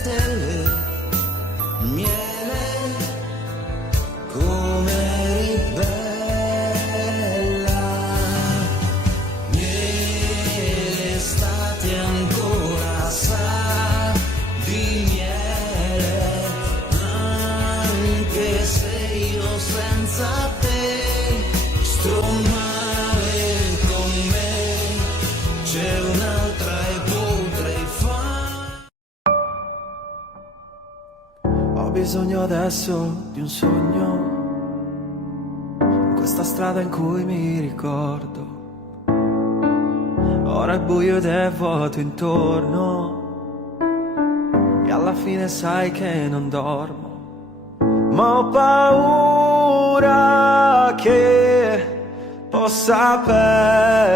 stelle, miele, come eri bella, miele, estate ancora sa di miele, anche se io senza te sto male con me, c'è un'altra e potrei fare. Ho bisogno adesso di un sogno, in questa strada in cui mi ricordo. Ora è buio ed è vuoto intorno, e alla fine sai che non dormo. Ma ho paura che possa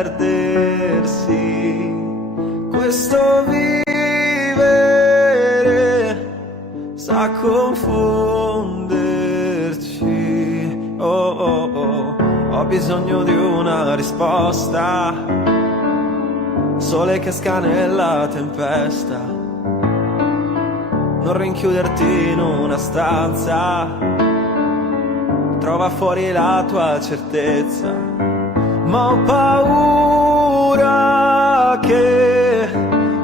perdersi questo vivere, sa confonderci. Oh, oh, oh. Ho bisogno di una risposta, sole che esca nella tempesta, non rinchiuderti in una stanza, trova fuori la tua certezza. Ma ho paura che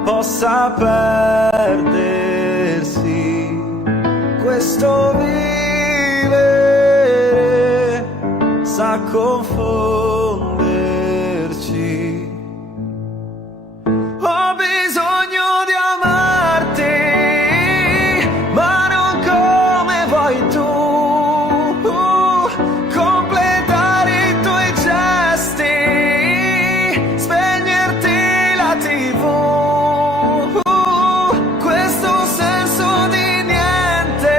possa perdersi questo vivere, sa confonderci. Ho bisogno di amarti, ma non come vuoi tu, completare i tuoi gesti, spegnerti la TV, questo senso di niente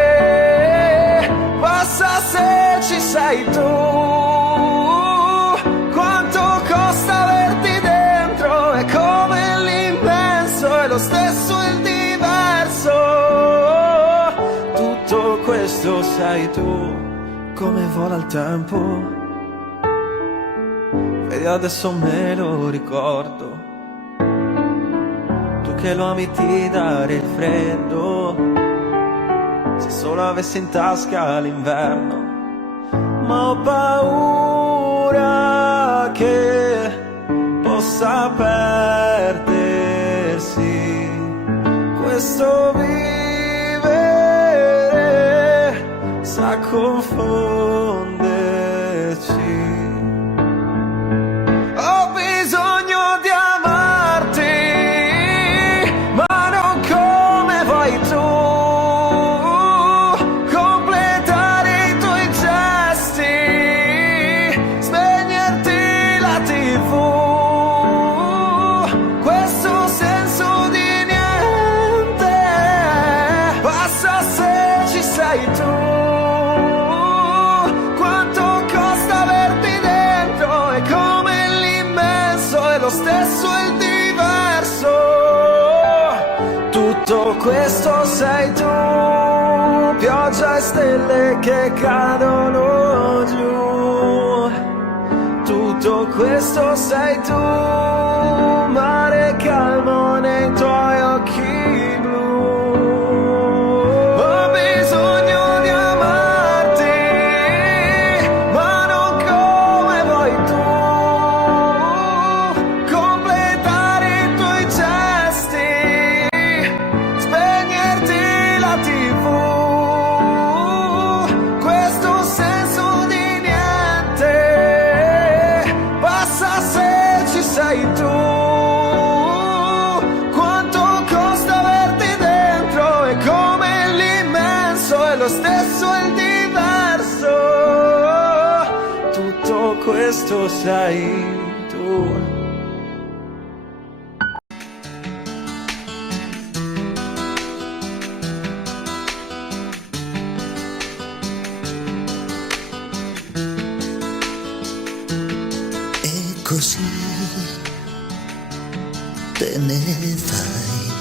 passa se ci sei tu. Quanto costa averti dentro, è come l'immenso, è lo stesso il diverso. Tutto questo sei tu, come vola il tempo, vedi adesso me lo ricordo. Tu che lo ami ti dare il freddo, se solo avessi in tasca l'inverno. Ma ho paura che possa perdersi questo vivere, sa confonderci. Ho bisogno di amarti, ma non come vuoi tu, completare i tuoi gesti, spegnerti la TV, questo senso di niente passa se ci sei tu. Quanto costa averti dentro, è come l'immenso, è lo stesso il diverso. Tutto questo sei tu, pioggia e stelle che cadono giù. Tutto questo sei tu, mare calmo nei tuoi occhi blu. Ho bisogno di amarti, ma non come vuoi tu, completare i tuoi gesti, spegnerti la TV, questo senso di niente passa se ci sei tu. Quanto costa averti dentro, è come l'immenso, è lo stesso il diverso. Tutto questo sei tu. E così te ne fai,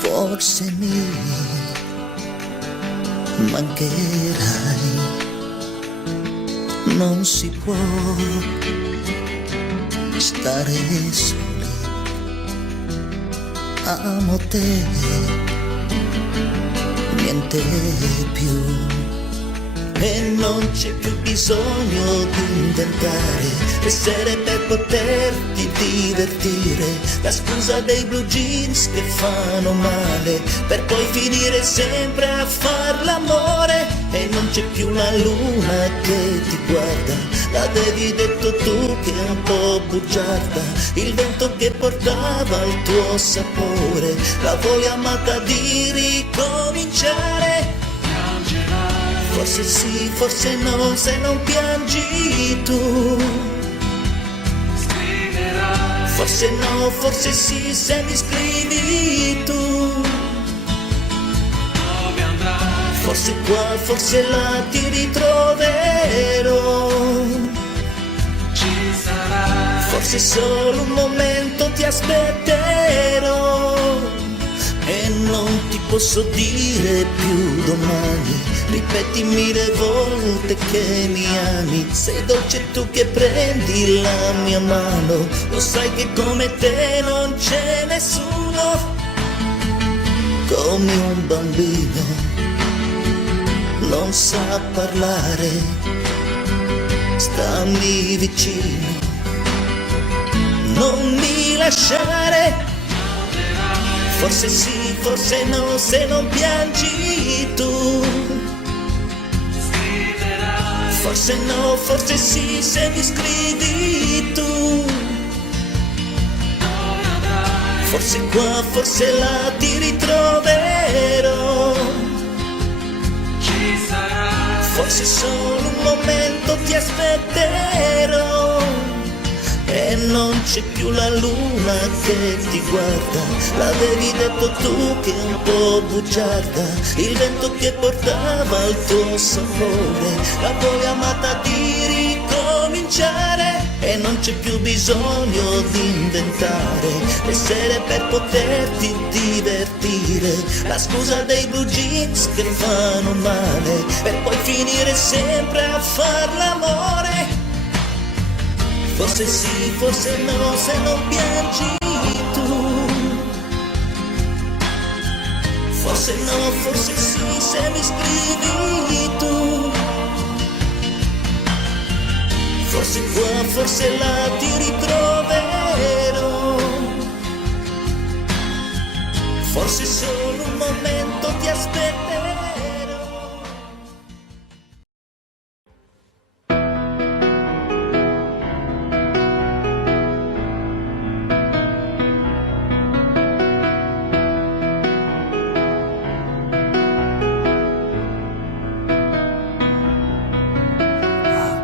forse mi mancherai, non si può stare soli amo te, niente più. E non c'è più bisogno di inventare le sere per poterti divertire, la scusa dei blue jeans che fanno male, per poi finire sempre a far l'amore. E non c'è più la luna che ti guarda, l'avevi detto tu che è un po' bugiarda, il vento che portava il tuo sapore, la voglia amata di ricominciare. Forse sì, forse no, se non piangi tu. Forse no, forse sì, se mi scrivi tu. Forse qua, forse là ti ritroverò. Forse solo un momento ti aspetterò. E non ti posso dire più domani, ripeti mille volte che mi ami. Sei dolce tu che prendi la mia mano, lo sai che come te non c'è nessuno. Come un bambino non sa parlare, stammi vicino, non mi lasciare. Forse sì, forse no, se non piangi tu. Forse no, forse sì, se mi scrivi tu. Forse qua, forse là ti ritroverò. Forse solo un momento ti aspetterò. E non c'è più la luna che ti guarda, l'avevi detto tu che è un po' bugiarda, il vento che portava il tuo sapore, la voglia amata di ricominciare. E non c'è più bisogno di inventare le sere per poterti divertire, la scusa dei blue jeans che fanno male, per poi finire sempre a far l'amore. Forse sì, forse no, se non piangi tu. Forse no, forse sì, se mi scrivi tu. Forse qua, forse là ti ritroverò. Forse solo un momento ti aspetterò.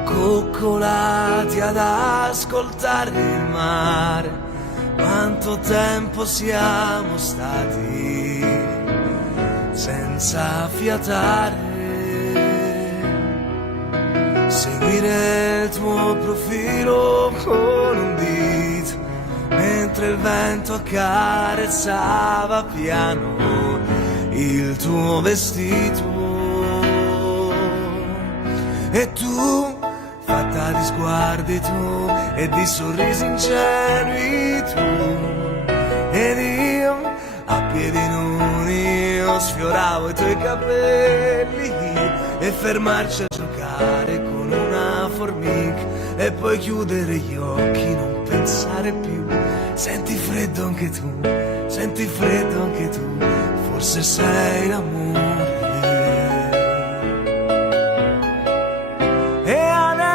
Coccolati ad ascoltare il mare, quanto tempo siamo stati senza fiatare, seguire il tuo profilo con un dito, mentre il vento accarezzava piano il tuo vestito. E tu, fatta di sguardi tu e di sorrisi ingenui tu, ed io a piedi nudi io sfioravo i tuoi capelli, e fermarci a giocare con una formica e poi chiudere gli occhi, non pensare più. Senti freddo anche tu, senti freddo anche tu, forse sei l'amore.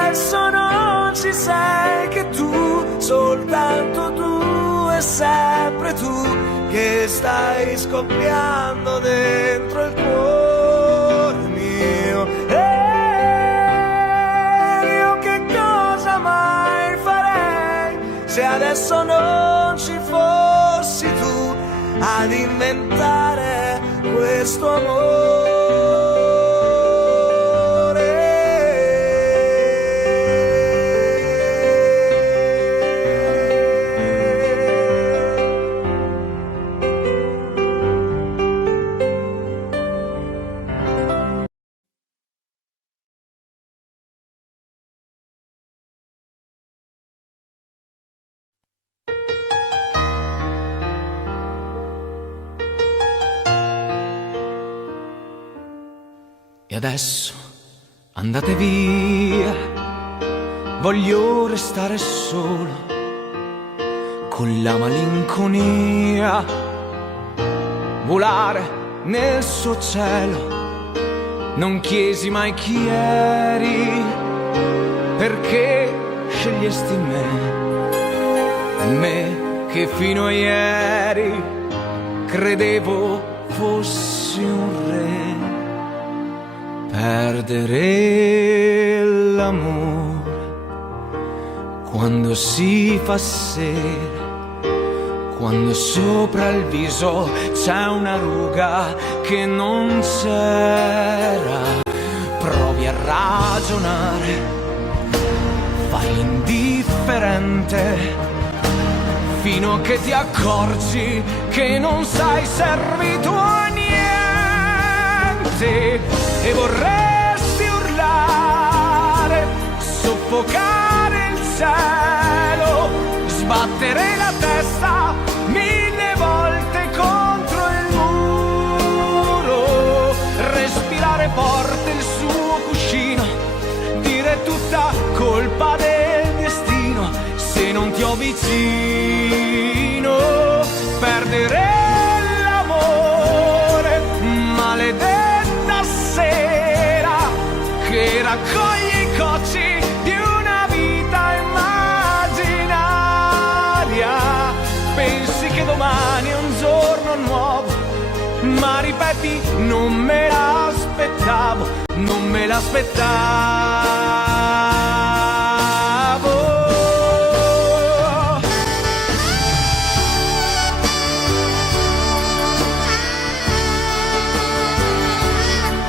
Adesso non ci sei che tu, soltanto tu e sempre tu, che stai scoppiando dentro il cuore mio. E io che cosa mai farei se adesso non ci fossi tu ad inventare questo amore. E adesso andate via, voglio restare solo con la malinconia, volare nel suo cielo. Non chiesi mai chi eri, perché scegliesti me che fino a ieri credevo fossi un re. Perdere l'amore quando si fa sera, quando sopra il viso c'è una ruga che non c'era. Provi a ragionare, fai l'indifferente, fino a che ti accorgi che non sei servito a niente. E vorresti urlare, soffocare il cielo, sbattere la testa 1000 volte contro il muro, respirare forte il suo cuscino, dire tutta colpa del destino se non ti ho vicino. Perdere l'amore, maledetta sera che raccoglie i cocci di una vita immaginaria. Pensi che domani è un giorno nuovo, ma ripeti non me l'aspettavo, non me l'aspettavo.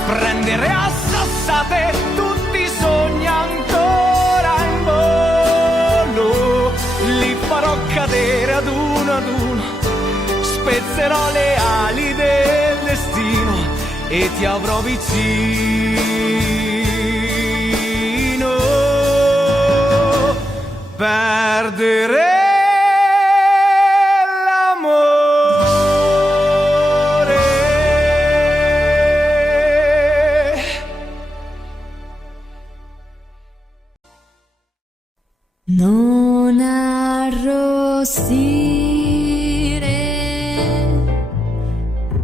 Prendere a sassate tutti i sogni ancora in volo, li farò cadere ad uno, spezzerò le ali del destino e ti avrò vicino. Perdere non arrossire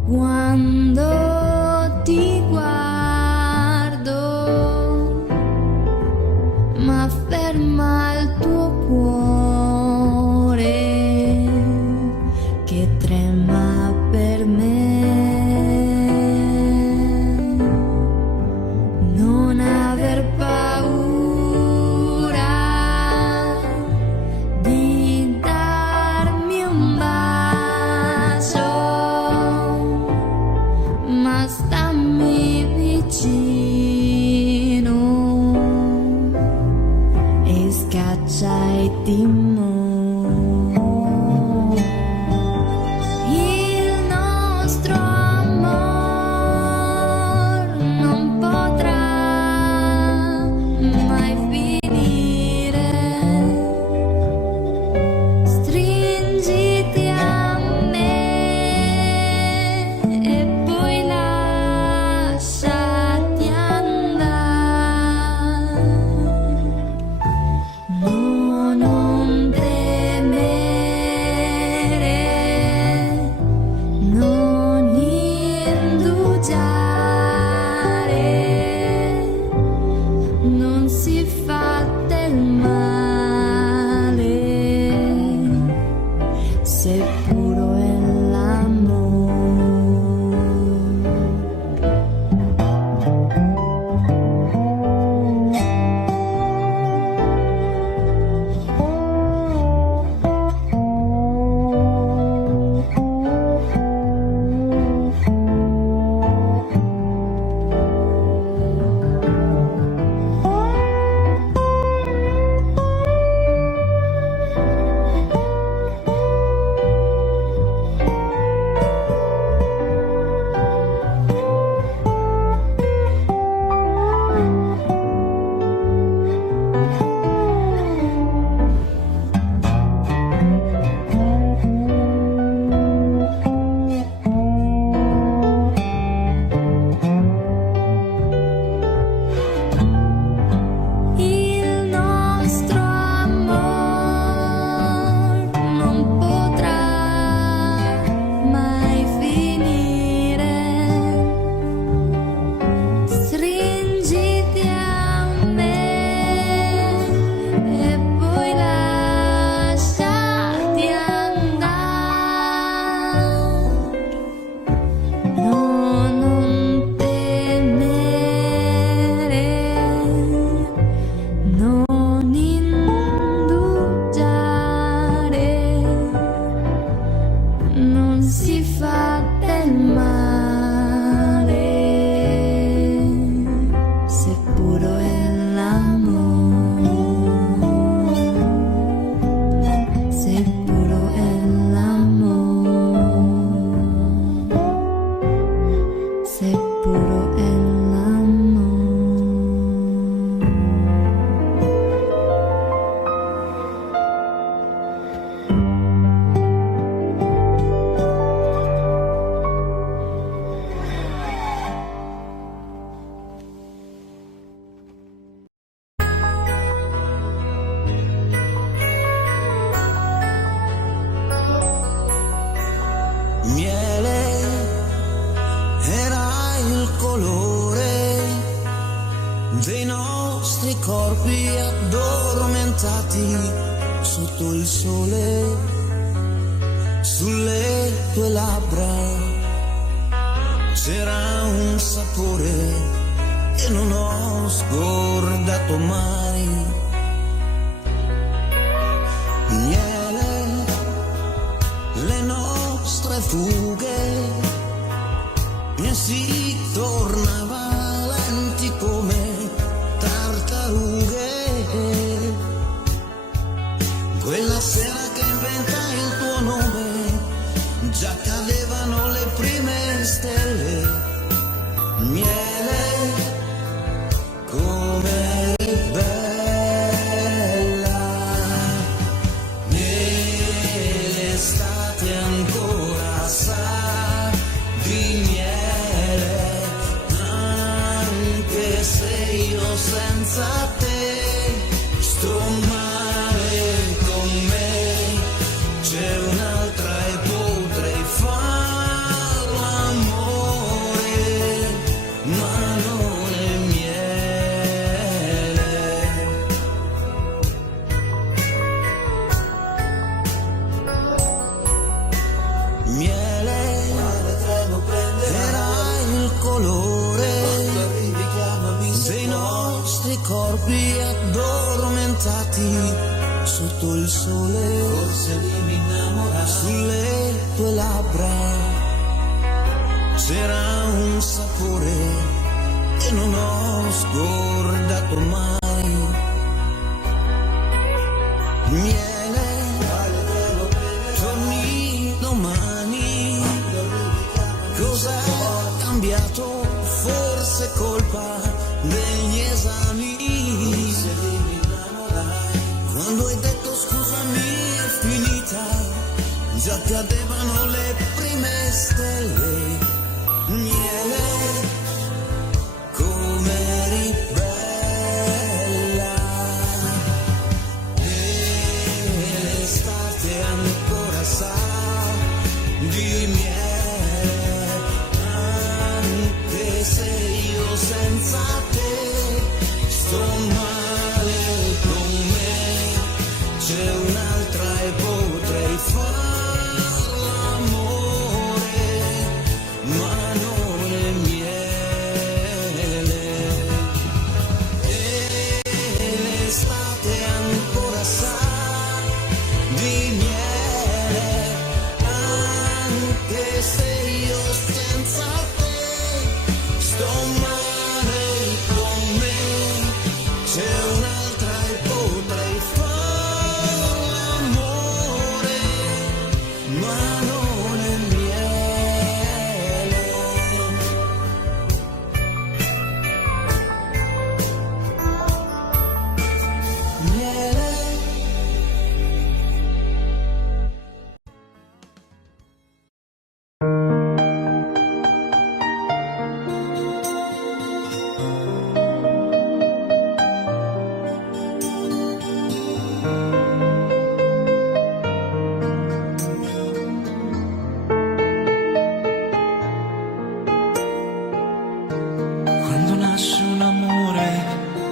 quando ti guardo, ma ferma il tuo cuore si fa del male, se puro è l'amore, se puro è l'amore, se puro è l'amore. Miele era il colore dei nostri corpi addormentati sotto il sole, sulle tue labbra c'era un sapore che non ho scordato mai. Miele, le nostre fughe, e si tornava lenti come tartarughe. Quella sera che inventai il tuo nome, già cadevano le prime stelle. Miele, come eri bella, nell'estate ancora sa di miele, anche se io senza te sto male con me. C'è un'altra e potrei far l'amore, ma non è miele. Miele era il colore dei nostri corpi addormentati sotto il sole. Forse mi innamoravo. Sulle tue labbra c'era un sapore che non ho scordato mai. Miele, torni domani. Cos'è cambiato? Forse colpa degli esami. Quando hai detto scusami è finita, già cadevano le prime stelle. Miele, come eri bella, e l'estate ancora sa di miele, anche se io senza te sto male con me. C'è un'altra e potrei far l'amore, ma non è miele. E l'estate ancora sa di miele, anche se io senza te sto male con me. C'è un'altra e potrei far l'amore, ma non è miele. Miele. Quando nasce un amore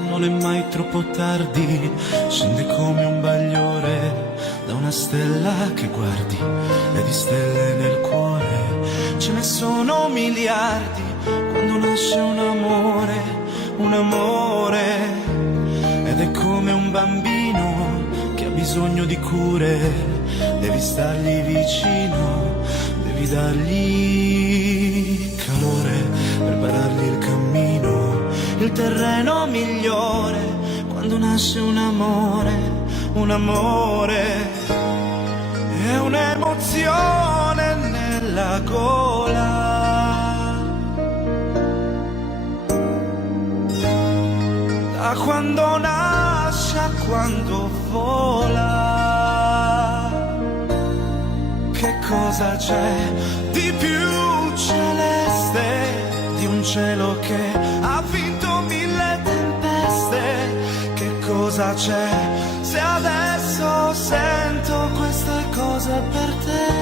non è mai troppo tardi, scende come un bagliore da una stella che guardi, e di stelle nel cuore ce ne sono miliardi. Quando nasce un amore, ed è come un bambino che ha bisogno di cure, devi stargli vicino, devi dargli calore, preparargli il cammino, il terreno migliore. Quando nasce un amore è un'emozione nella gola. Da quando nasce a quando vola, che cosa c'è di più celeste di un cielo che ha vinto 1000 tempeste? Che cosa c'è se adesso sento queste cose per te?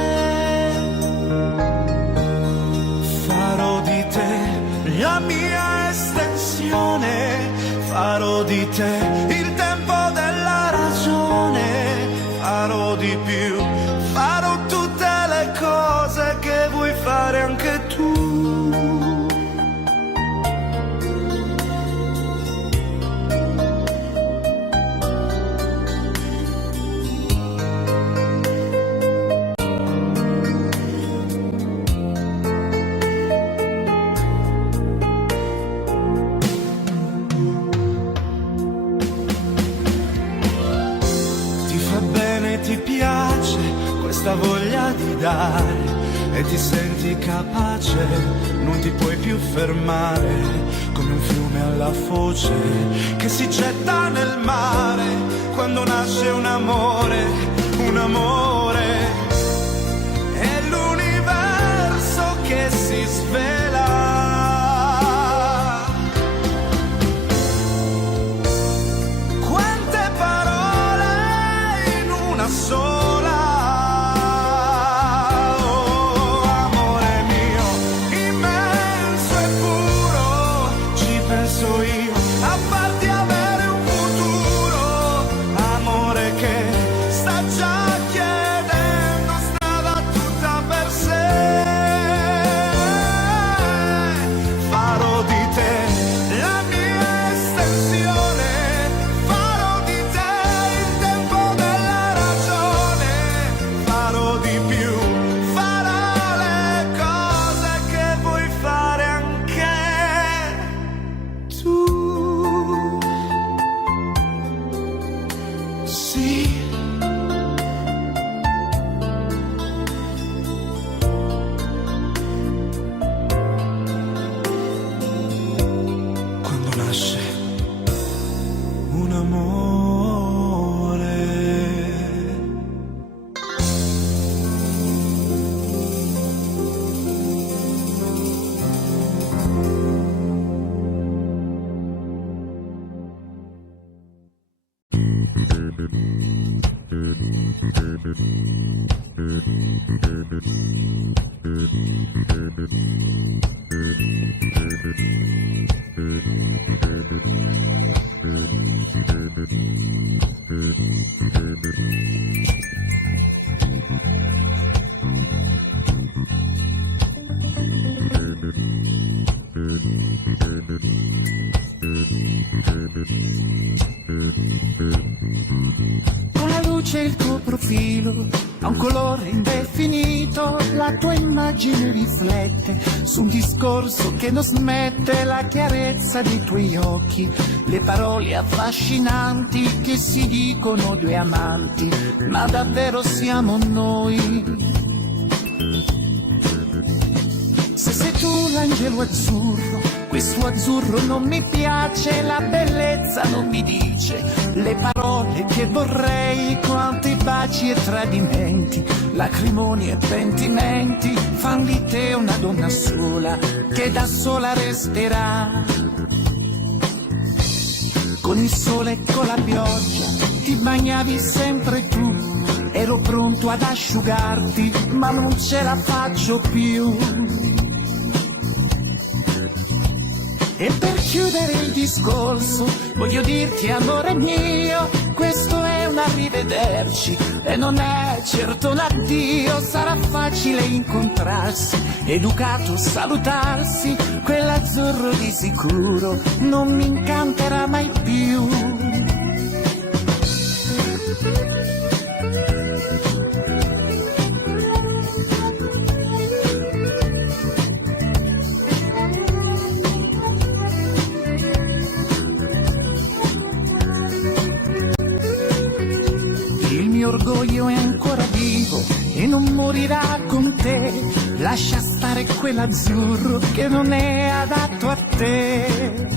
Farò di te la mia estensione, farò di te il tempo della ragione, farò di più, farò tutte le cose che vuoi fare anche tu. Questa voglia di dare e ti senti capace, non ti puoi più fermare, come un fiume alla foce che si getta nel mare. Quando nasce un amore è l'universo che si svela. Quante parole in una sola. Con la luce il tuo profilo ha un colore indefinito, la tua immagine riflette su un discorso che non smette, la chiarezza dei tuoi occhi, le parole affascinanti che si dicono due amanti, ma davvero siamo noi? Se sei tu l'angelo azzurro, questo azzurro non mi piace, la bellezza non mi dice le parole che vorrei, quanti baci e tradimenti, lacrimoni e pentimenti fan di te una donna sola che da sola resterà. Con il sole e con la pioggia ti bagnavi sempre tu, ero pronto ad asciugarti ma non ce la faccio più. E per chiudere il discorso voglio dirti, amore mio, questo è un arrivederci e non è certo un addio. Sarà facile incontrarsi, educato salutarsi, quell'azzurro di sicuro non mi incanterà mai più. morirà con te. Lascia stare quell'azzurro che non è adatto a te.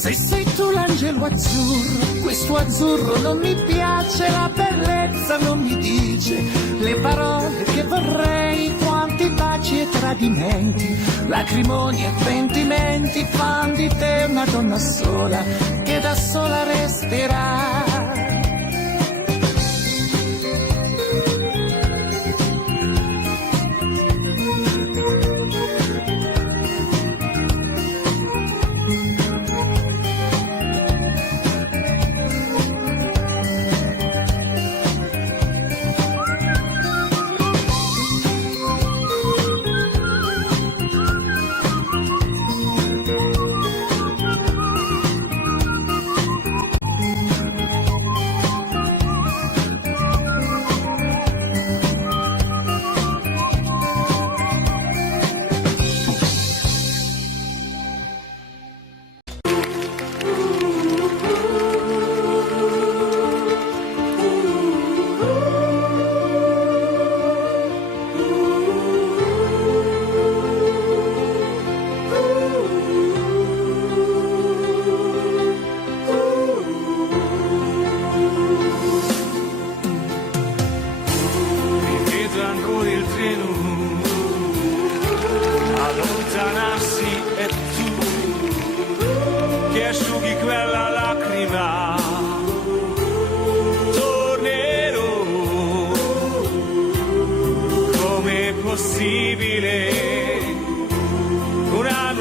Se sei tu l'angelo azzurro, questo azzurro non mi piace, la bellezza non mi dice le parole che vorrei, quanti baci e tradimenti, lacrimoni e pentimenti fan di te una donna sola che da sola resterà.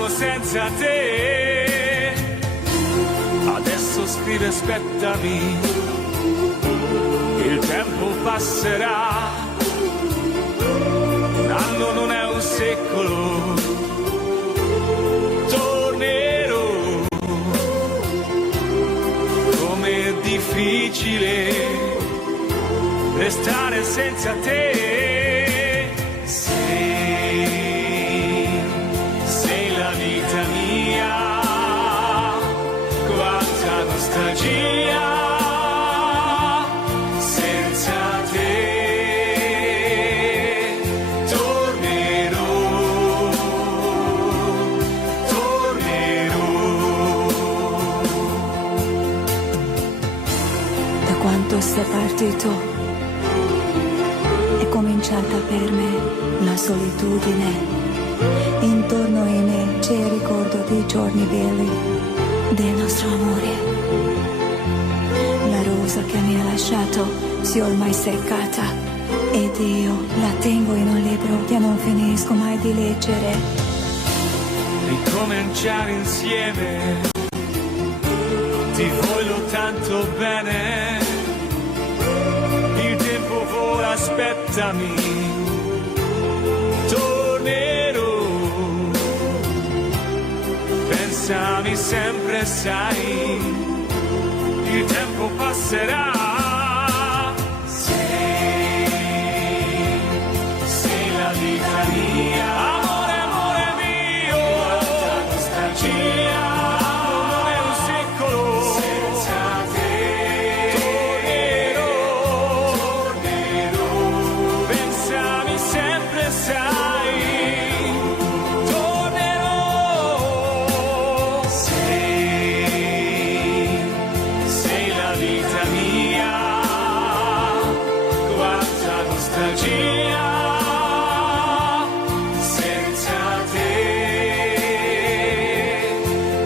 senza te. Adesso scrive aspettami, il tempo passerà, un anno non è un secolo, tornerò. Com'è difficile restare senza te. Sei la vita mia, quanta nostalgia. Senza te tornerò. Da quanto sei partito è cominciata per me la solitudine. Intorno a me c'è il ricordo dei giorni belli del nostro amore. La rosa che mi ha lasciato si è ormai seccata ed io la tengo in un libro che non finisco mai di leggere. Ricominciare insieme, ti voglio tanto bene. Il tempo vola, aspettami, tornerò. Pensami sempre, sai, il tempo passerà. Sei la vita mia, amore, amore mio, quanta nostalgia, non è un secolo, senza te tornerò, pensami sempre, sai, tornerò. Sei la vita mia, quanta nostalgia. Senza te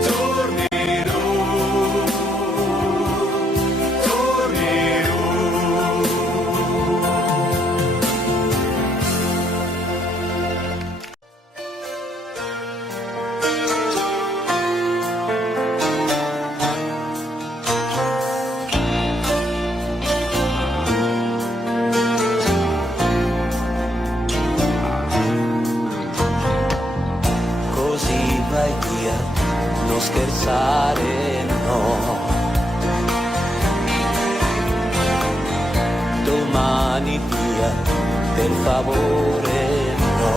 tornerò. Così vai via, non scherzare, no. Domani via, per favore, no.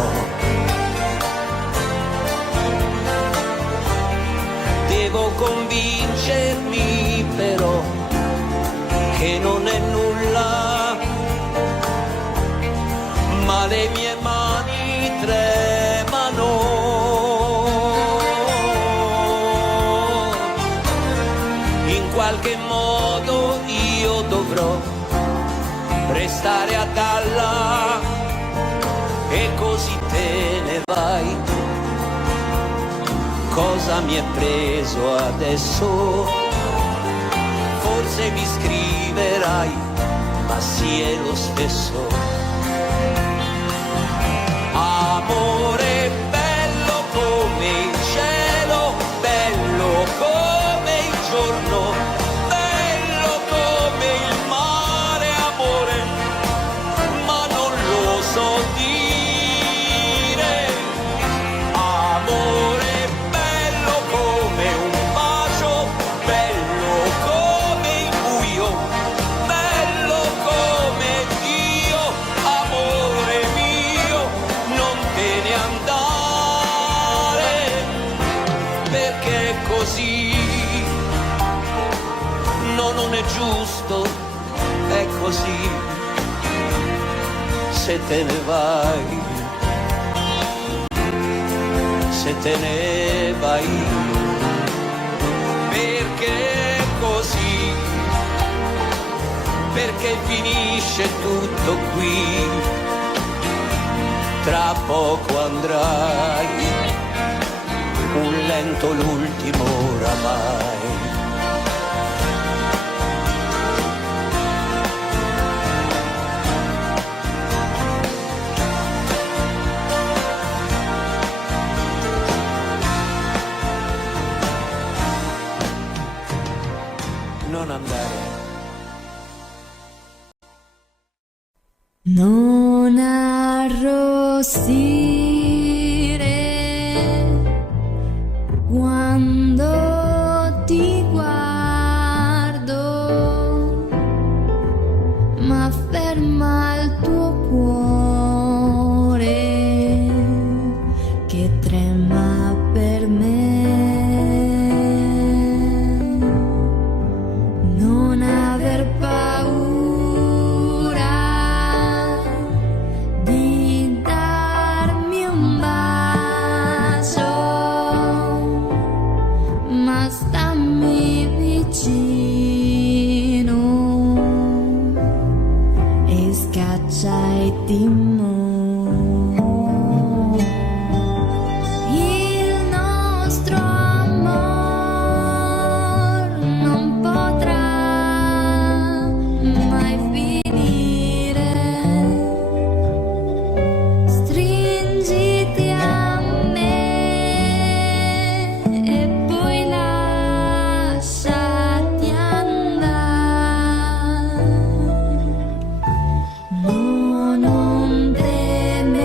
Devo convincermi però che non è nulla che modo io dovrò restare a galla e così te ne vai. Cosa mi è preso adesso? Forse mi scriverai, ma sì è lo stesso. Amore bello come il cielo, bello come il giorno, bello come il mare, amore, ma non lo so dire. Amore bello come un bacio, bello come il buio, bello come Dio, amore mio, non te ne andare, perché così no, non è giusto, è così, se te ne vai, se te ne vai, perché così, perché finisce tutto qui, tra poco andrai, un lento l'ultimo oramai. Non andare. Non arrossire quando ti guardo, ma ferma il tuo cuore che trema per me. Non aver paura di darmi un bacio, ma stammi vicino e scaccia il timore. Il nostro amor non potrà mai finire. Stringiti a me e poi lasciati andare. No, non temere,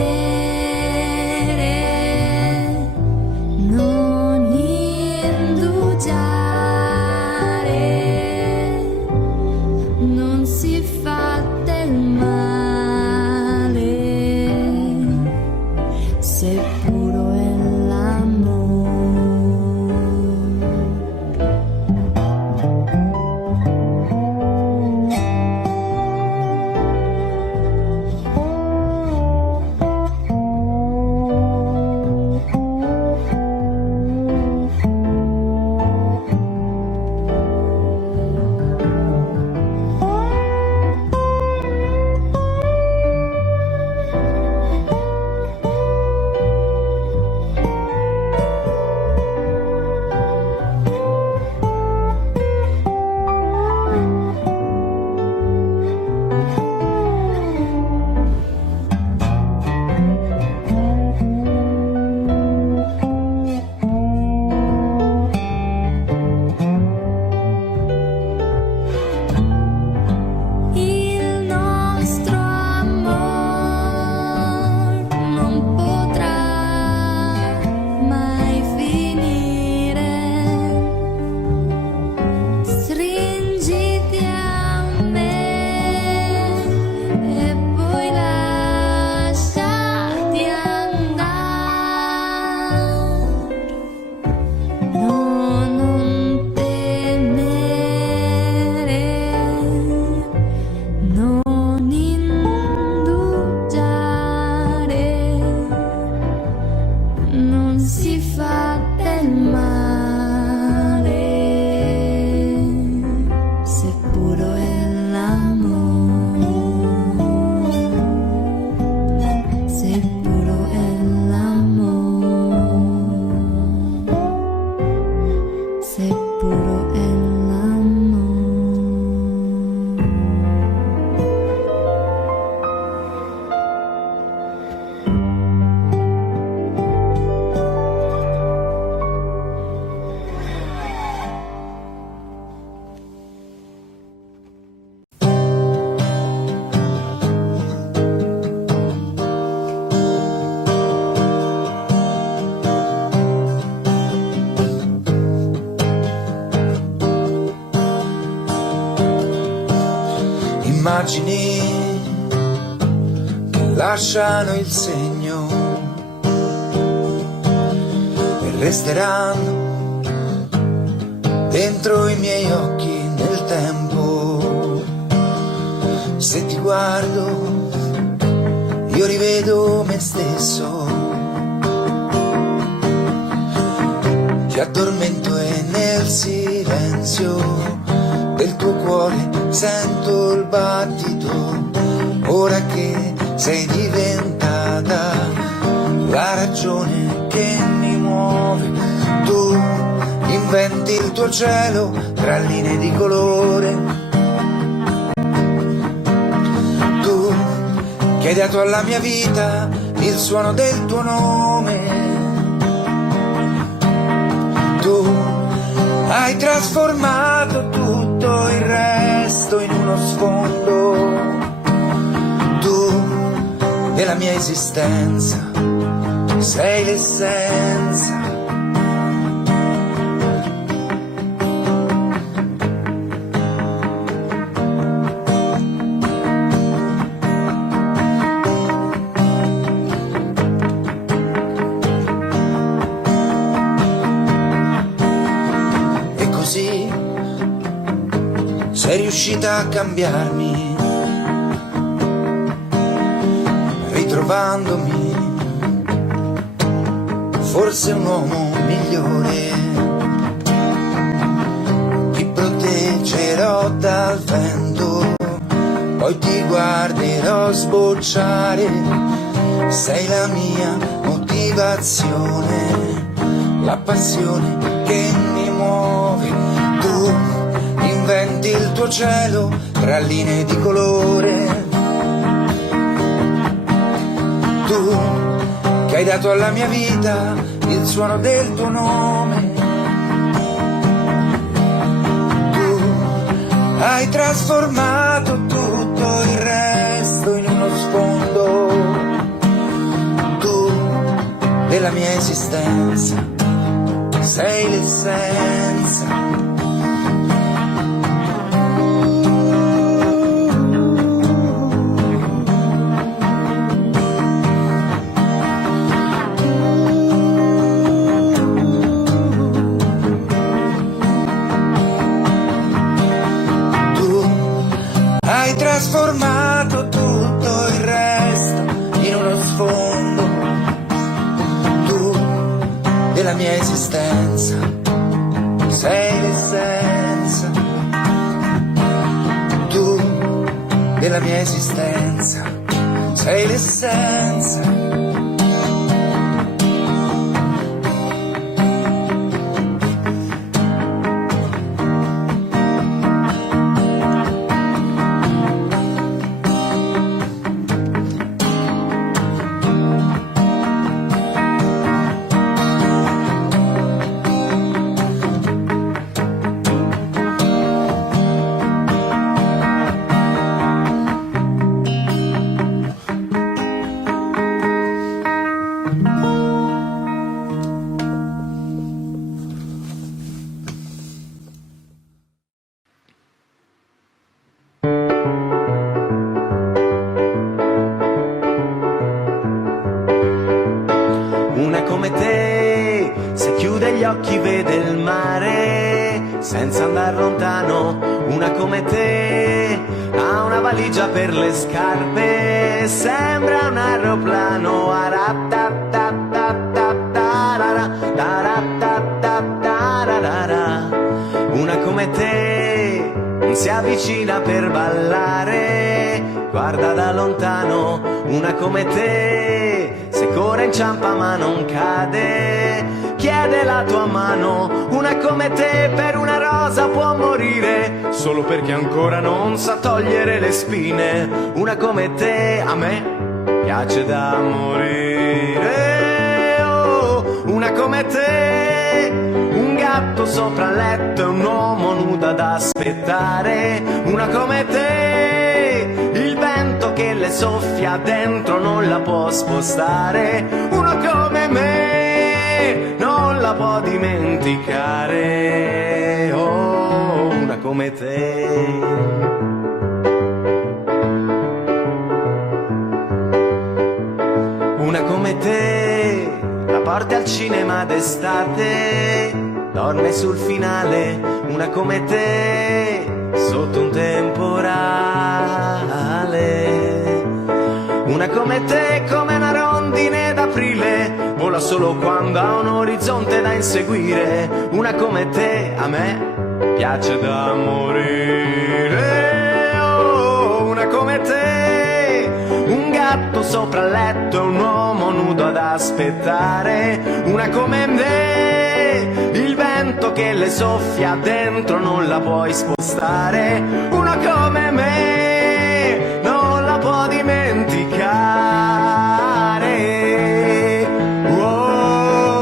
non indugiare, non si fa del male se puro è l'amore. immagini che lasciano il segno e resteranno dentro i miei occhi nel tempo. Se ti guardo io rivedo me stesso, ti addormento e nel silenzio del tuo cuore sento il battito. Ora che sei diventata la ragione che mi muove, tu inventi il tuo cielo tra linee di colore, tu che hai dato alla mia vita il suono del tuo nome, tu hai trasformato tutto il resto in uno sfondo, tu della mia esistenza sei l'essenza. Sei riuscita a cambiarmi, ritrovandomi forse un uomo migliore. Ti proteggerò dal vento, poi ti guarderò sbocciare. Sei la mia motivazione, la passione che mi muove. Tu inventi il tuo cielo tra linee di colore, tu che hai dato alla mia vita il suono del tuo nome, tu hai trasformato tutto il resto in uno sfondo, tu della mia esistenza sei l'essenza. Trasformato tutto il resto in uno sfondo, tu della mia esistenza sei l'essenza, tu della mia esistenza sei l'essenza. Una come te, se chiude gli occhi vede il mare senza andar lontano. Una come te ha una valigia per le scarpe, sembra un aeroplano. Una come te non si avvicina per ballare, guarda da lontano. Una come te se corre inciampa ma non cade, chiede la tua mano. Una come te per una rosa può morire solo perché ancora non sa togliere le spine. Una come te a me piace da morire. Oh, una come te, un gatto sopra il letto e un uomo nudo ad aspettare. Una come te, il vento che le soffia dentro non la può spostare. Uno come me non la può dimenticare. Oh, una come te. come te la porti al cinema d'estate, dorme sul finale, una come te sotto un temporale. Una come te, come una rondine d'aprile, vola solo quando ha un orizzonte da inseguire. Una come te a me piace da morire. Oh, una come te, un gatto sopra il letto e un uomo nudo ad aspettare. Una come me, il vento che le soffia dentro non la puoi spostare. Una come me non la può dimenticare. Oh,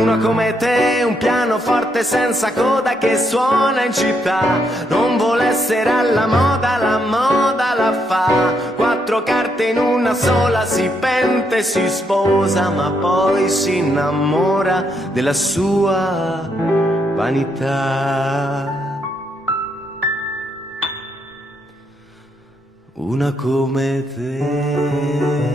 una come te, un pianoforte senza coda che suona in città, non vuole essere alla moda, la moda la fa. 4 carte in una sola, si pente, si sposa, ma poi si innamora della sua vanità. Una come te.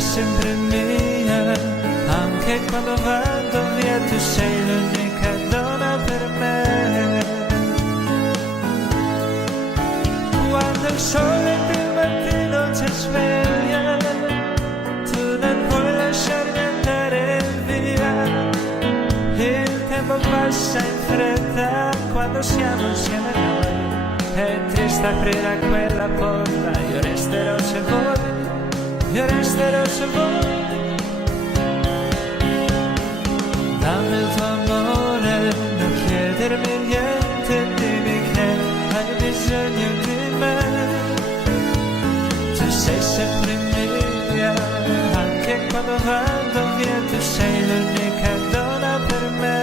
Sempre mia, anche quando vado via tu sei l'unica donna per me. Quando il sole del mattino ci sveglia, tu non puoi lasciarmi andare via. Il tempo passa in fretta quando siamo insieme noi. È triste aprire a quella porta, io resterò se vuoi. Io resterò se vuoi. Dammi il tuo amore, non chiedermi niente, dimmi che hai bisogno di me. Tu sei sempre mia, anche quando vado via, tu sei l'unica donna per me.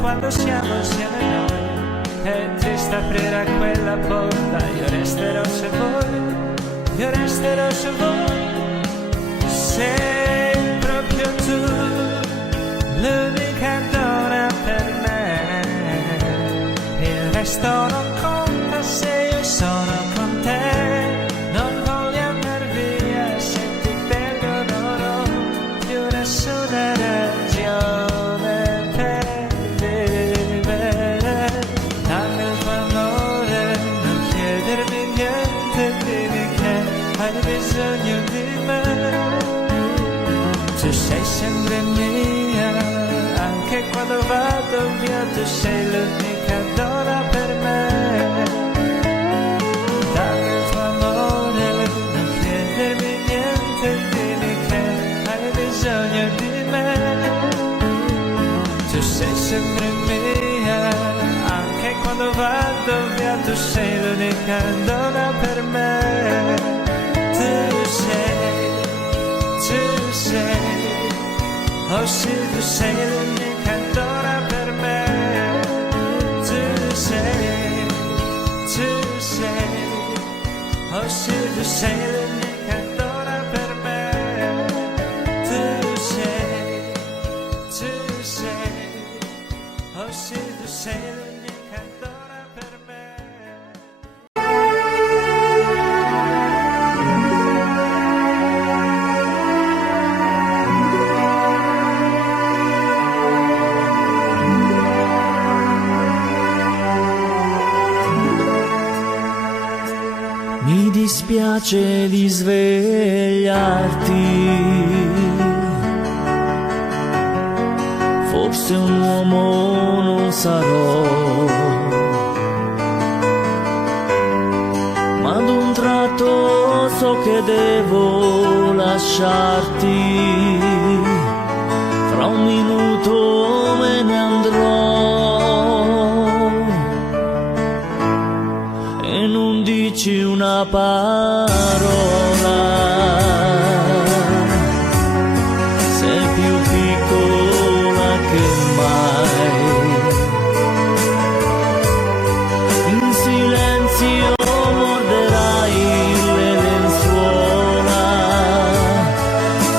Quando siamo insieme noi, è triste aprire a quella porta, io resterò se vuoi, io resterò se vuoi. Sei proprio tu, l'unica donna per me, il resto non conta se io sono con te. Non voglio andare via, se ti perdo non ho più nessuna ragione. Hai bisogno di me, tu sei sempre mia, anche quando vado via, tu sei l'unica donna per me. Dammi il tuo amore, non chiedermi niente, dimmi che hai bisogno di me. Tu sei sempre mia, anche quando vado via, tu sei l'unica donna per me. Oh sì, tu sei l'unica donna per me. Tu sei, oh sì, tu sei l'unica donna per me. dispiace di svegliarti. Forse un uomo non sarò, ma ad un tratto so che devo lasciarti. Fra un minuto me ne andrò e non dici una parola. Sei più piccola che mai. In silenzio morderai le lenzuola.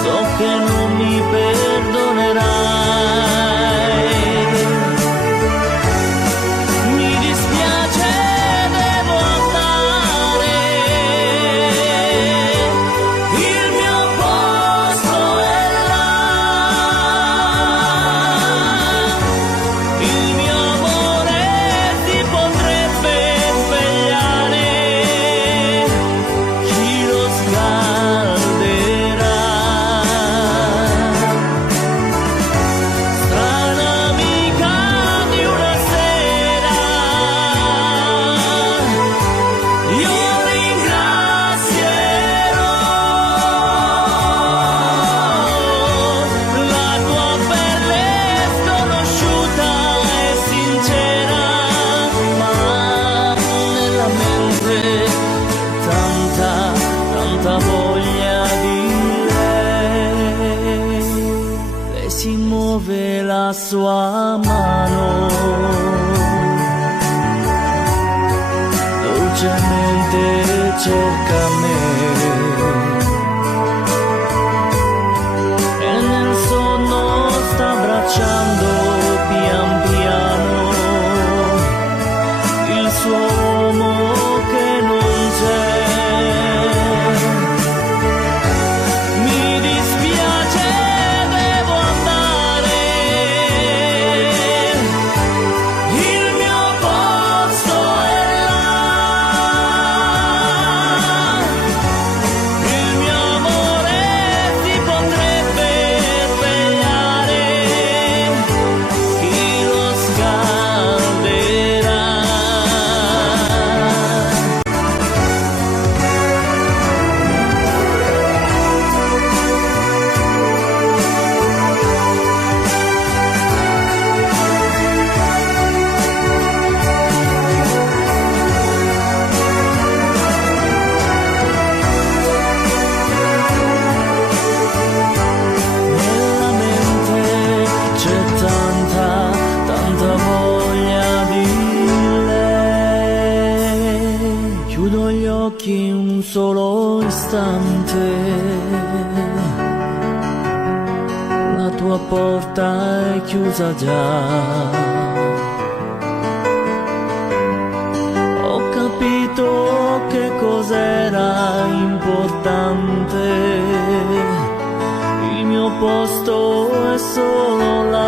So che non mi perdonerai. Mi dispiace, devo andare. Il mio posto è là. Il mio amore si potrebbe svegliare. Chi lo scalderà? Strana amica di una sera, io ringrazierò la tua pelle sconosciuta e sincera, ma nella mente tanta voglia di lei. Lei si muove la sua mano, dolcemente cerca me, e nel sonno sta abbracciando pian piano il suo uomo che non c'è. Mi dispiace, devo andare. Il mio posto è là. Il mio amore si potrebbe svegliare. Chi lo scalderà? Nella mente c'è tanta voglia di lei. Chiudo gli occhi un solo istante, la tua porta è chiusa già. Ho capito che cos'era importante. Il mio posto è solo là.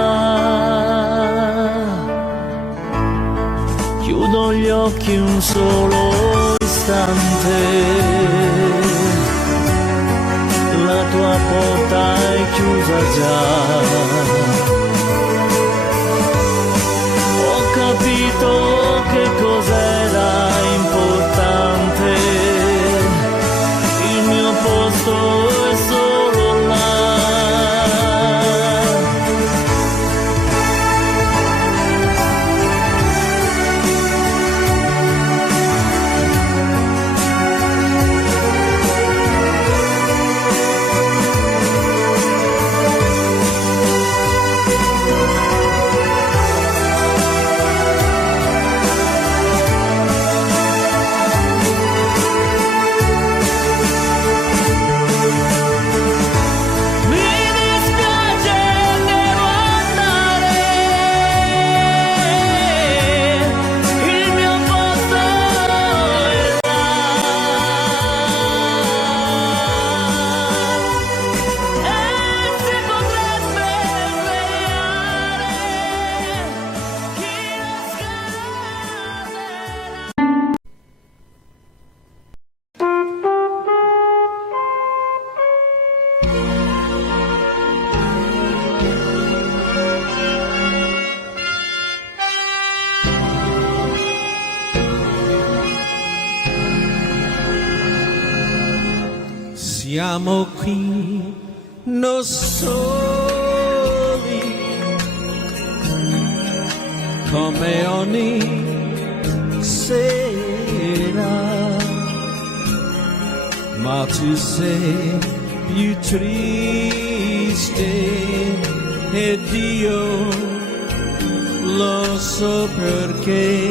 Chiudo gli occhi un solo istante, la tua porta è chiusa già. Ho capito che cos'era importante. Il mio posto è solo là. Siamo qui, noi soli, come ogni sera, ma tu sei più triste ed io lo so perché.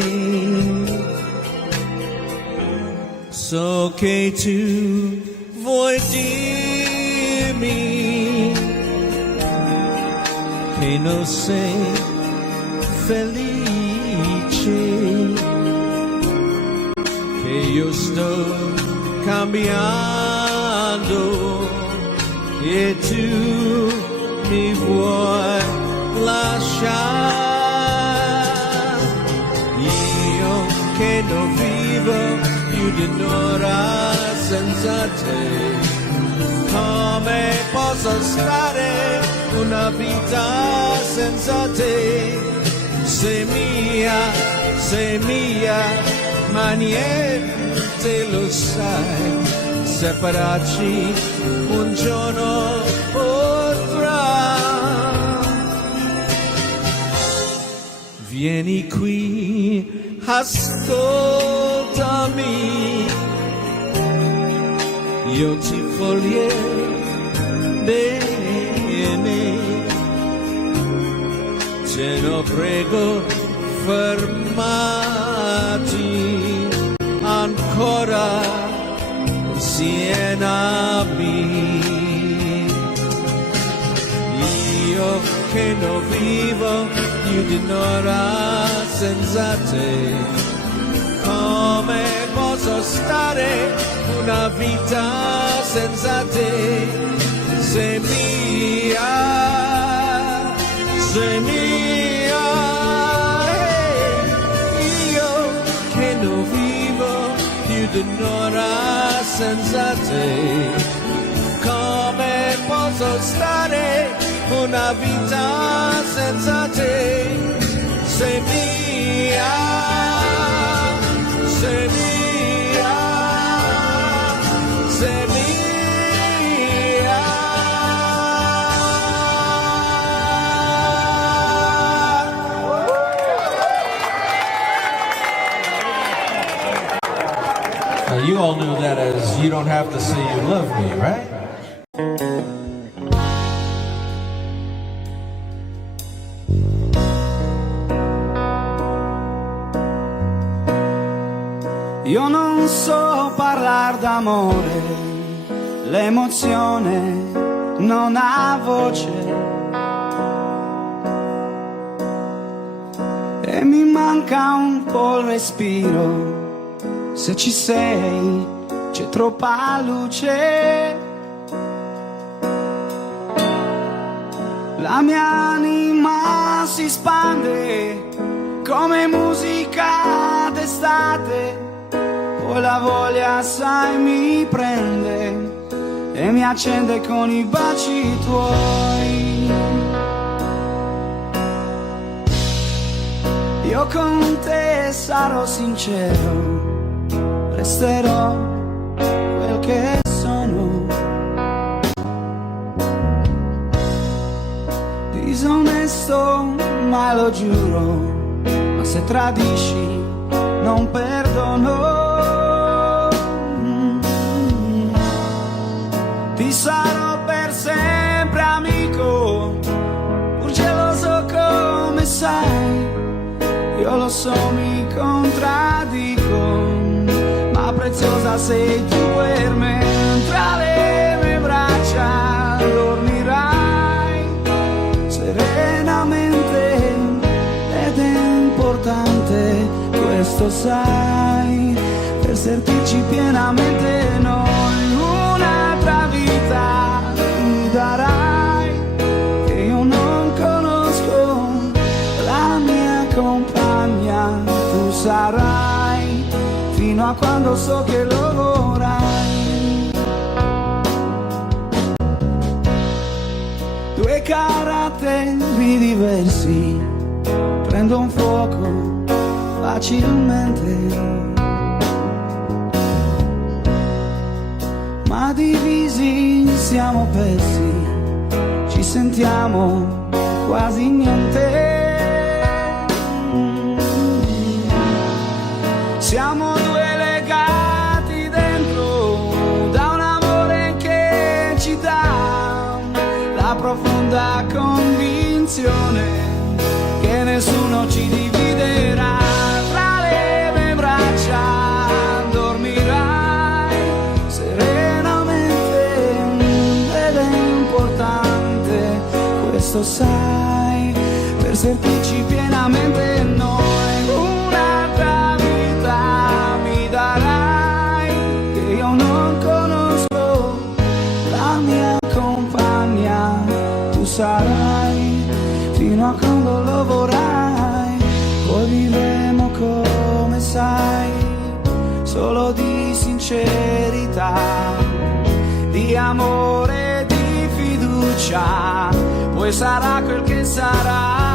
So che tu vuoi dirmi che non sei felice, che io sto cambiando e tu mi vuoi lasciare. Io che non vivo più di un'ora senza te, come posso stare una vita senza te? Sei mia, ma niente lo sai, separarci un giorno potrà. Vieni qui, ascoltami, io ti voglio bene, te lo prego, fermati ancora insieme a me. Io che non vivo più di un'ora senza te, come posso stare una vita senza te? Sei mia, io che non vivo più di un'ora senza te, come posso stare una vita senza te? Sei mia, sei mia, sei mia. You all knew that as "You Don't Have to Say You Love Me," right? Io non so parlare d'amore, l'emozione non ha voce e mi manca un po' il respiro. Se ci sei c'è troppa luce, la mia anima si spande come musica d'estate. Poi la voglia sai mi prende e mi accende con i baci tuoi. Io con te sarò sincero, resterò quel che sono. Disonesto, ma lo giuro, ma se tradisci non perdono. Ti sarò per sempre amico, pur geloso come sai. Io lo so, mi contraddico, ma preziosa sei tu per me. Tra le mie braccia dormirai serenamente ed è importante, questo sai, per sentirci pienamente noi. Un'altra vita mi darai che io non conosco, la mia compagna tu sarai fino a quando so che lo vorrai. Due caratteri diversi prendo un fuoco facilmente, ma divisi siamo persi, ci sentiamo quasi niente. Siamo due legati dentro da un amore che ci dà la profonda convinzione che nessuno ci dividerà. Tra le mie braccia dormirai serenamente ed è importante, questo sai, per sentirci pienamente noi. Un'altra vita mi darai che io non conosco, la mia compagna tu sarai fino a quando lo vorrai. Poi vivremo come sai, solo di sincerità, di amore, di fiducia, poi sarà quel che sarà.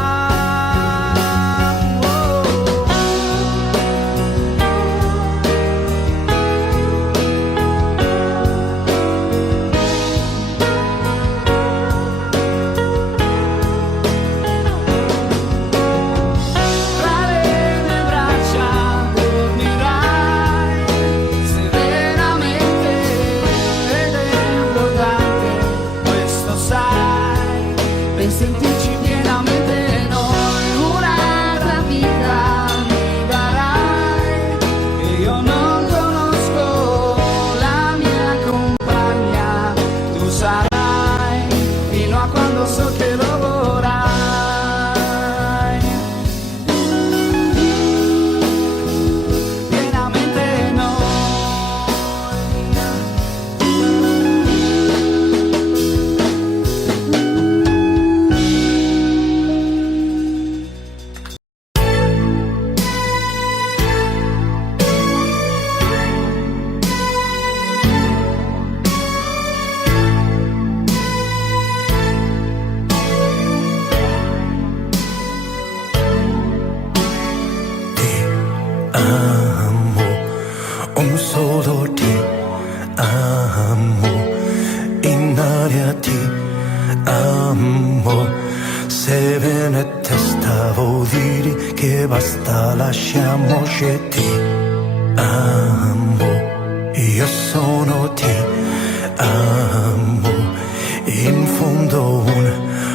Sentirci pienamente noi, un'altra vita mi darai che io non conosco, la mia compagna tu sarai fino a quando so che lo vorrai. Pienamente noi. Un solo ti amo, in aria ti amo. Se viene testa vuol dire che basta, lasciamoci, ti amo. Io sono ti amo, in fondo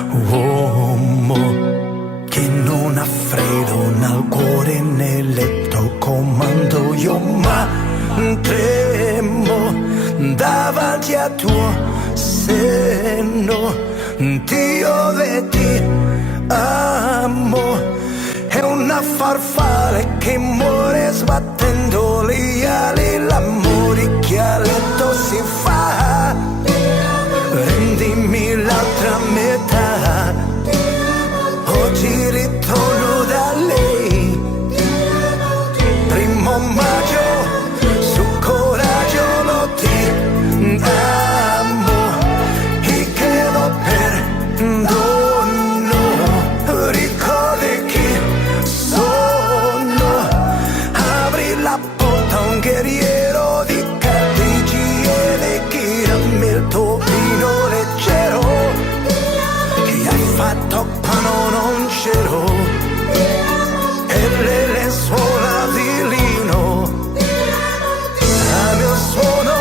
un uomo che non ha freddo nel cuore, nel letto comando io, ma tremo davanti a tuo seno. Dio vedi, amo, è una farfalla che muore sbattendo le ali, l'amore che a letto si fa. Rendimi l'altra metà, oggi ritorno da lei. Primo maggio, su coraggio lo ti amo, e credo perdono. Ricordi chi sono, apri la porta a un guerriero di cardigli e tirami il tuo vino leggero, che hai fatto quando non c'ero, e le lenzuola di lino, dammi un suono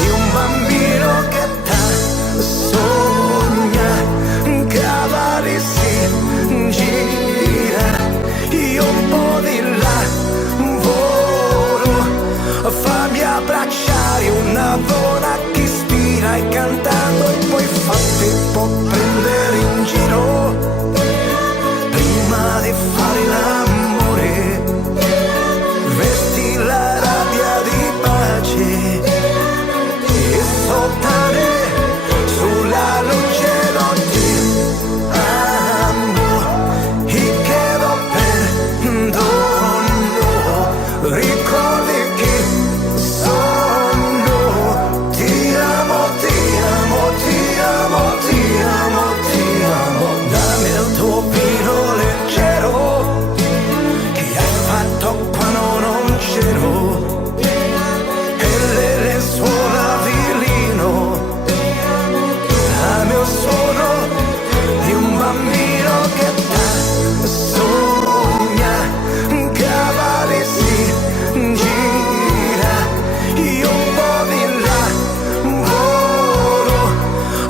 di un bambino che t'ha sogna, cavalli si gira, io un po' di lavoro, fammi abbracciare una donna che ispira e cantando e poi fatti può prendere in giro.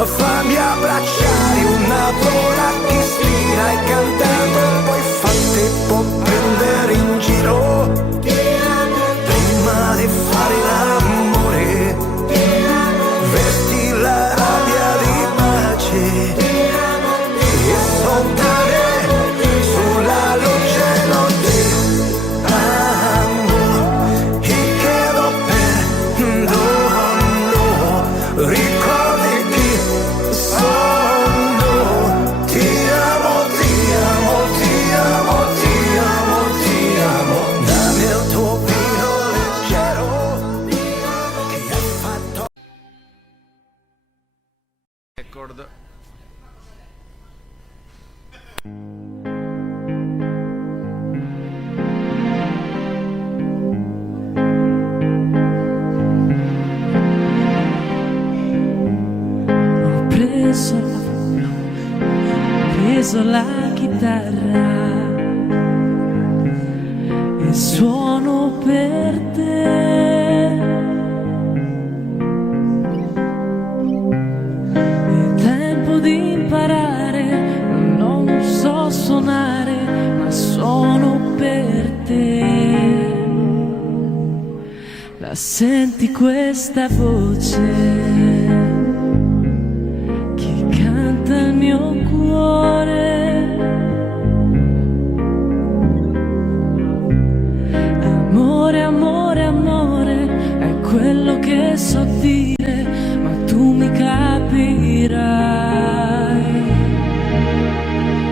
fammi abbracciare una ora che ispira e cantando poi fate può prendere in giro prima di fare l'amore, vesti la rabbia di pace e soltare sulla luce non ti amo e chiedo perdono, ricordi chi sono, ti amo, ti amo, ti amo, ti amo, ti amo, dammi il tuo vino leggero che hai fatto. Record. Ho preso la chitarra e suono per te. È tempo di imparare, non so suonare, ma suono per te. La senti questa voce? Il mio cuore, amore, amore, amore, è quello che so dire, ma tu mi capirai.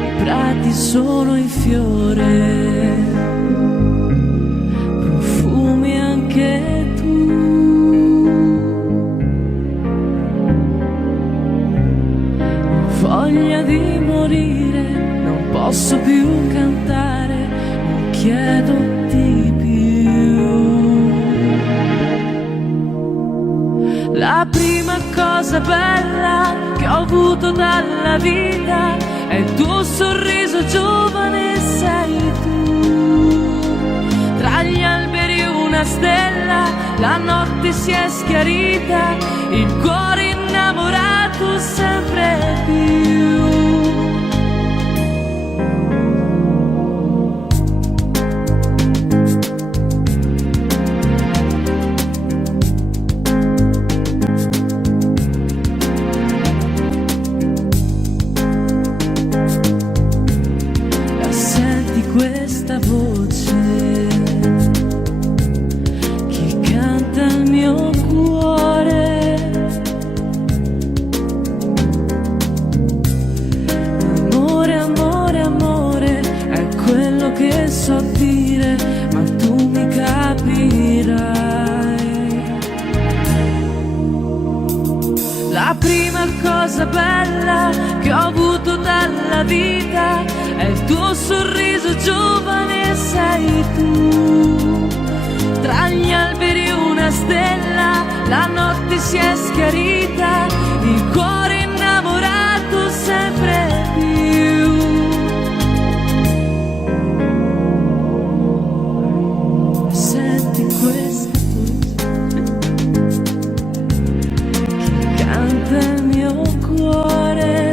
I prati sono in fiore, profumi anche tu. Voglia di morire, non posso più cantare, non chiedo di più. La prima cosa bella che ho avuto dalla vita è il tuo sorriso giovane, sei tu. Tra gli alberi una stella, la notte si è schiarita, il cuore innamorato sempre più. La senti questa voce che canta il mio cuore? Amore, amore, amore, è quello che so dire, ma tu mi capirai. La prima cosa bella che ho avuto dalla vita è il tuo sorriso giovane, sei tu. Tra gli alberi una stella, la notte si è schiarita, il cuore innamorato sempre più. Senti questa voce che canta il mio cuore.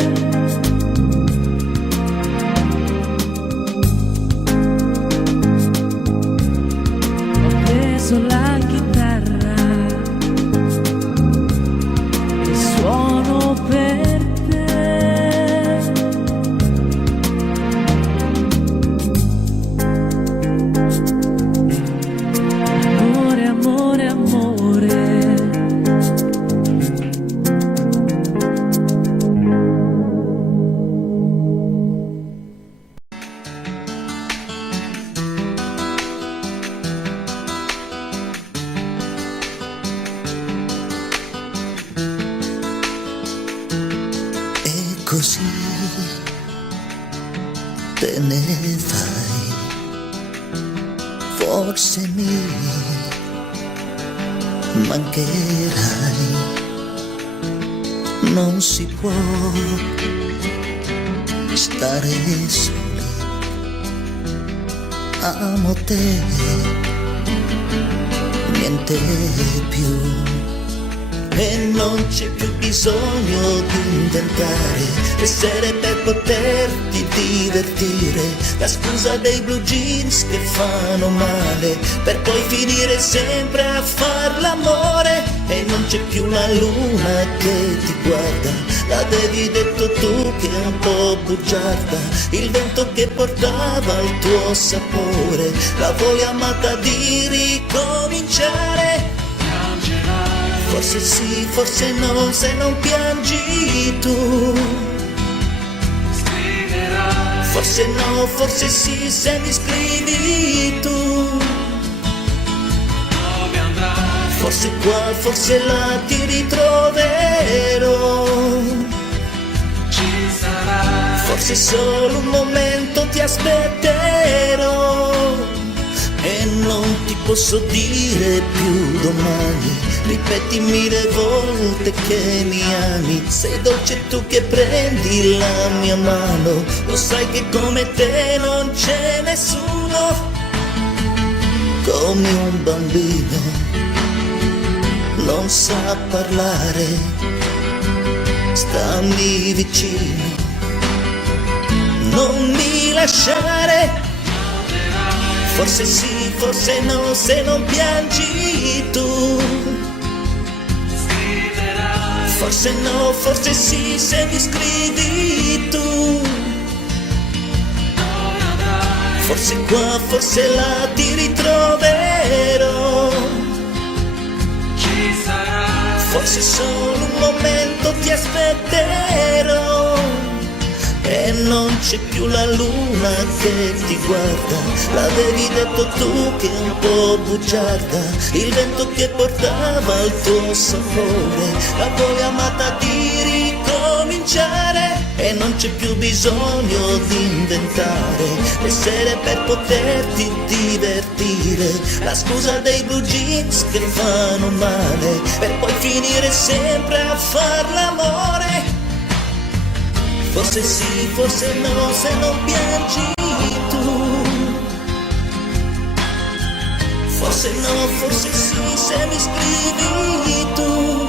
Ho preso la chitarra e suono per te. Amore, amore, amore. E così te ne vai, forse mi mancherai, non si può stare soli, amo te, niente più, e non c'è più bisogno di inventare essere per poterti divertire, la scusa dei blue jeans che fanno male per poi finire sempre a far l'amore, e non c'è più la luna che ti guarda, l'avevi detto tu che è un po' bugiarda, il vento che portava il tuo sapore, la voglia amata di ricominciare. Forse sì, forse no, se non piangi tu. Forse no, forse sì, se mi scrivi tu. Forse qua, forse là ti ritroverò. Forse solo un momento ti aspetterò e non ti posso dire più domani. Ripeti mille volte che mi ami, sei dolce tu che prendi la mia mano, lo sai che come te non c'è nessuno. Come un bambino non sa parlare, stammi vicino, non mi lasciare. Forse sì, forse no, se non piangi tu. Forse no, forse sì, se mi scrivi tu. Forse qua, forse là ti ritroverò. Forse solo un momento ti aspetterò e non c'è più la luna che ti guarda, l'avevi detto tu che è un po' bugiarda, il vento che portava il tuo sapore, la voglia amata di ricominciare, e non c'è più bisogno di inventare essere per poterti divertire, la scusa dei blue jeans che fanno male per poi finire sempre a far l'amore. Forse sì, forse no, se non piangi tu. Forse no, forse sì, se mi scrivi tu.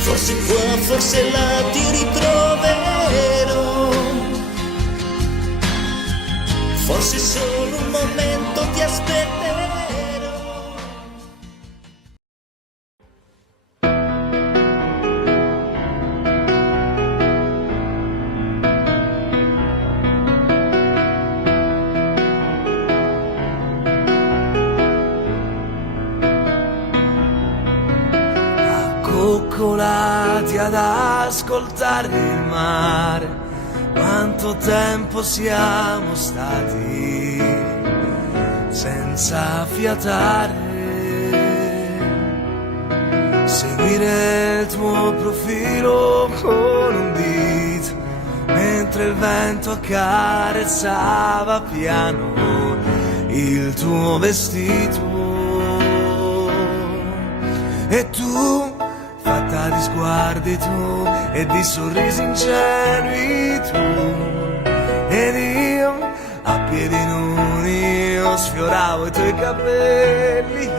Forse qua, forse là ti ritroverò. Forse solo un momento ti aspetterò. Coccolati ad ascoltare il mare, quanto tempo siamo stati senza fiatare, seguire il tuo profilo con un dito, mentre il vento accarezzava piano il tuo vestito, e tu fatta di sguardi tu e di sorrisi ingenui tu, ed io a piedi nudi io sfioravo i tuoi capelli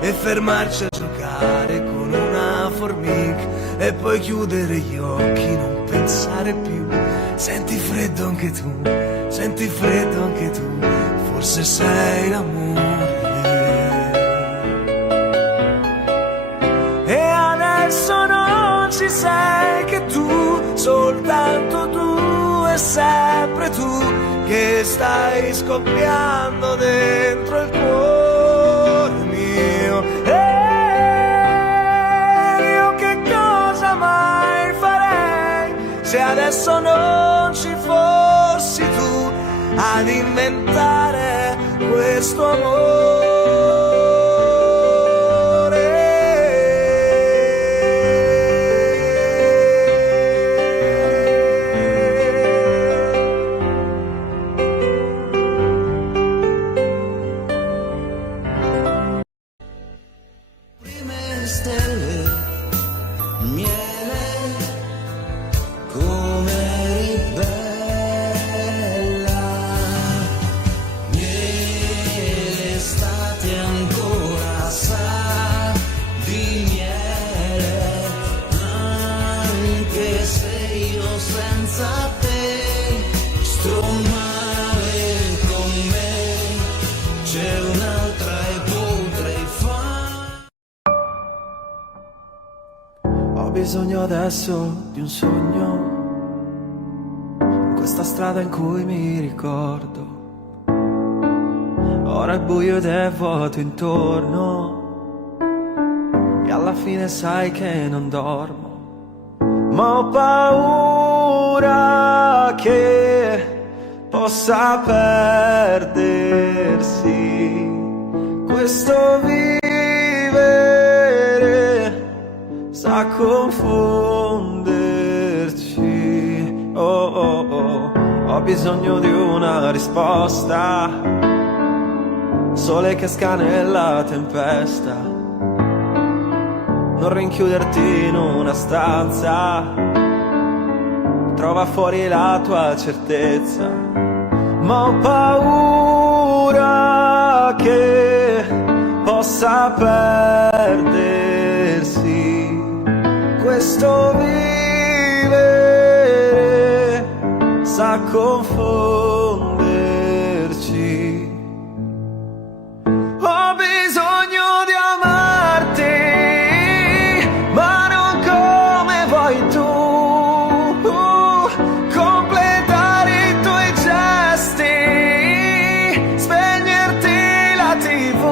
e fermarci a giocare con una formica e poi chiudere gli occhi, non pensare più. Senti freddo anche tu, senti freddo anche tu, forse sei l'amore. Adesso non ci sei che tu, soltanto tu e sempre tu, che stai scoppiando dentro il cuore mio. E io che cosa mai farei se adesso non ci fossi tu ad inventare questo amore. Ho bisogno adesso di un sogno, in questa strada in cui mi ricordo. Ora è buio ed è vuoto intorno, e alla fine sai che non dormo. Ma ho paura che possa perdersi questo vivere, sa confonderci. Oh, oh, oh. Ho bisogno di una risposta, sole che esca nella tempesta, non rinchiuderti in una stanza, trova fuori la tua certezza. Ma ho paura che possa perdersi questo vivere, sa confonderci. Ho bisogno di amarti, ma non come vuoi tu, completare i tuoi gesti, spegnerti la TV,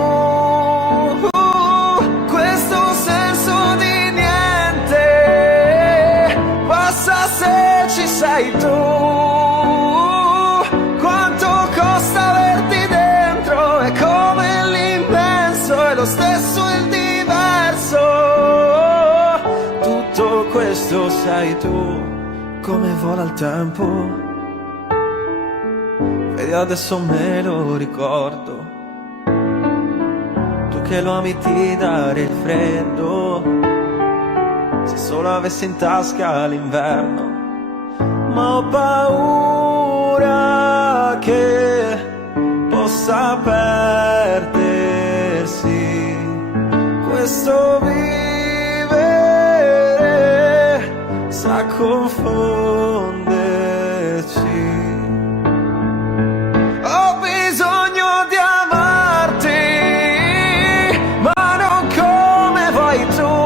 questo senso di niente passa se ci sei tu. Quanto costa averti dentro, è come l'immenso, è lo stesso il diverso. Tutto questo sei tu, come vola il tempo, vedi adesso me lo ricordo. Tu che lo ami ti dare il freddo, se solo avessi in tasca l'inverno. Ma ho paura che possa perdersi questo vivere, sa confonderci. Ho bisogno di amarti, ma non come vuoi tu,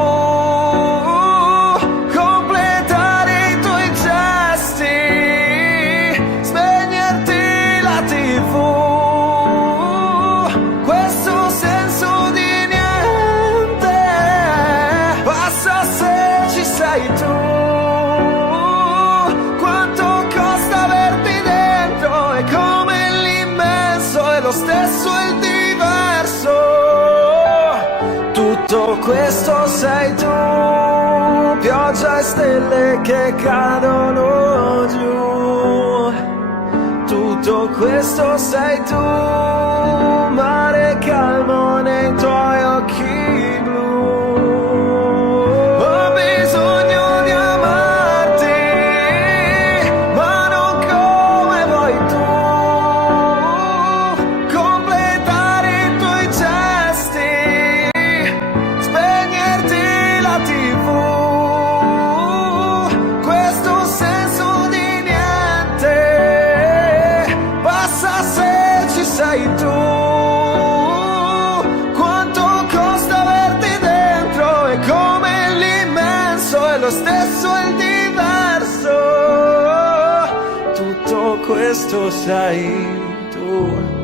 completare i tuoi gesti, spegnerti la TV, questo senso di niente passa se ci sei tu. Quanto costa averti dentro, è come l'immenso, è lo stesso il diverso. Tutto questo sei tu, pioggia e stelle che cadono giù. Tutto questo sei tu, mare calmo nei tuoi occhi blu. Ho bisogno di amarti, ma non come vuoi tu, completare i tuoi gesti, spegnerti la TV, questo senso di niente passa se ci sei tu. Quanto costa averti dentro, è come l'immenso, è lo stesso il diverso. Tutto questo sei tu.